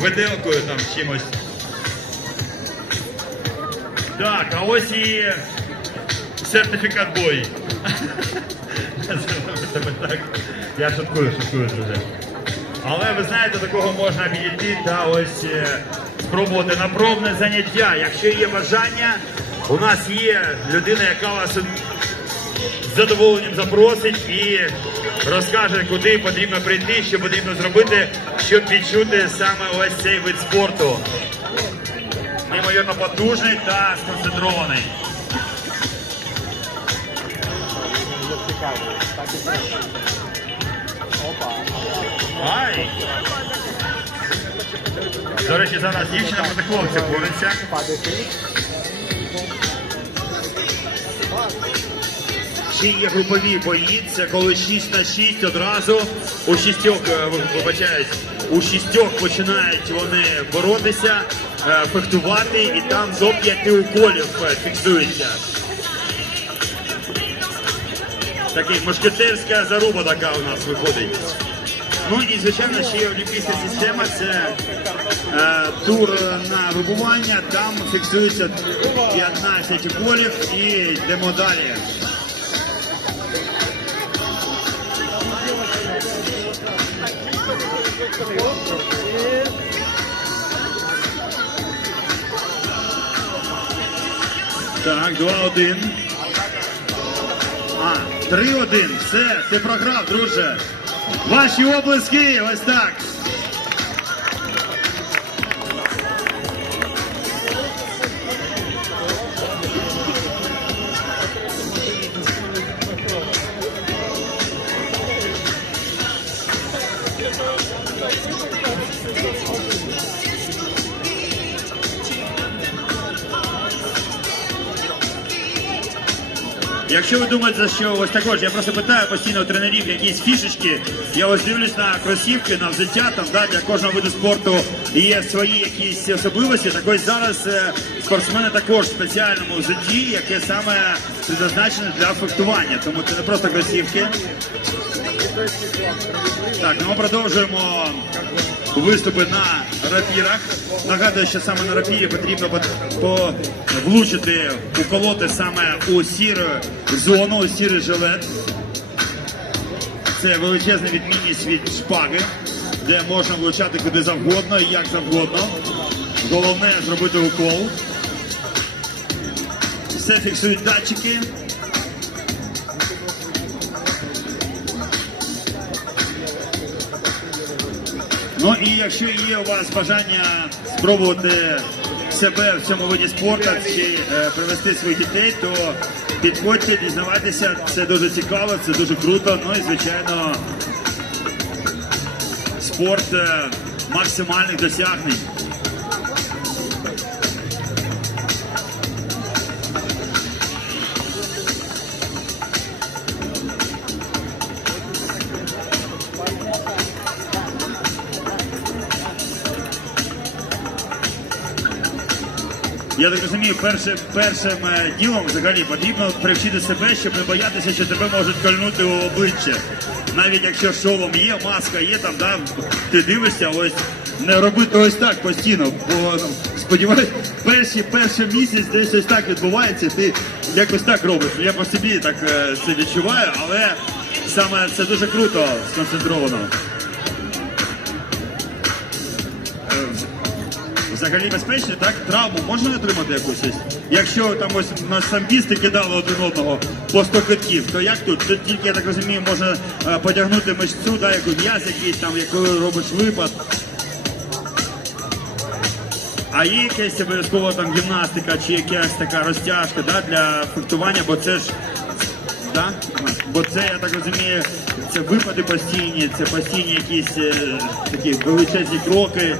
виделкою там чимось. Так, а ось і сертифікат бою. Я шуткую, шуткую дуже. Але ви знаєте, до кого можна підійти та ось е, спробувати на пробне заняття. Якщо є бажання, у нас є людина, яка вас з задоволенням запросить і розкаже, куди потрібно прийти, що потрібно зробити, щоб відчути саме ось цей вид спорту. Неймовірно потужний та сконцентрований. Ай! До речі, зараз дівчина проти хлопця бореться. Ще є групові бої, це коли 6 на 6 одразу у шістьох, е, вибачаюсь, у шістьох починають вони боротися, е, фехтувати і там до п'яти уколів е, фіксується. Такий мушкетерська заруба така у нас виходить. Ну і звичайно ще є олімпійська система, це е, тур на вибування, там фіксується 15 уколів і йдемо далі. Так, 2-1. А, 3-1. Все, ти програв, друже. Ваші облиски, ось так. Якщо ви думаєте, що ось також, я просто питаю постійно у тренерів якісь фішечки, я ось дивлюсь на кросівки, на взуття, там да, для кожного виду спорту є свої якісь особливості. Так ось зараз е, спортсмени також в спеціальному взутті, яке саме призначене для фехтування. Тому це не просто кросівки. Так, ну ми продовжуємо виступи на рапірах. Нагадую, що саме на рапірі потрібно по- по- влучити, уколоти саме у сіру зону, у сірий жилет. Це величезна відмінність від шпаги, де можна влучати куди завгодно і як завгодно. Головне зробити укол. Все фіксують датчики. Ну і якщо є у вас бажання спробувати себе в цьому виді спорту чи е, привести своїх дітей, то підходьте, дізнавайтеся, це дуже цікаво, це дуже круто. Ну і звичайно, спорт е, максимальних досягнень. Я так розумію, першим, першим е, ділом взагалі потрібно привчити себе, щоб не боятися, що тебе можуть кольнути у обличчя. Навіть якщо шолом є, маска є, там, да, ти дивишся, ось не робити ось так постійно. Бо ну, сподіваюсь, перші, перший місяць десь ось так відбувається, ти якось так робиш. Я по собі так е, це відчуваю, але саме це дуже круто сконцентровано. Взагалі безпечно, так? Травму можна отримати якусь? Якщо там ось на самбісти кидали один одного по 100 китків, то як тут? Тут тільки, я так розумію, можна е, потягнути мишцю, да, яку м'яз якийсь там, якою робиш випад. А є якась обов'язково там гімнастика чи якась така розтяжка да, для фехтування, бо це ж Да? Бо це, я так розумію, це випади постійні, це постійні якісь е, такі величезні кроки,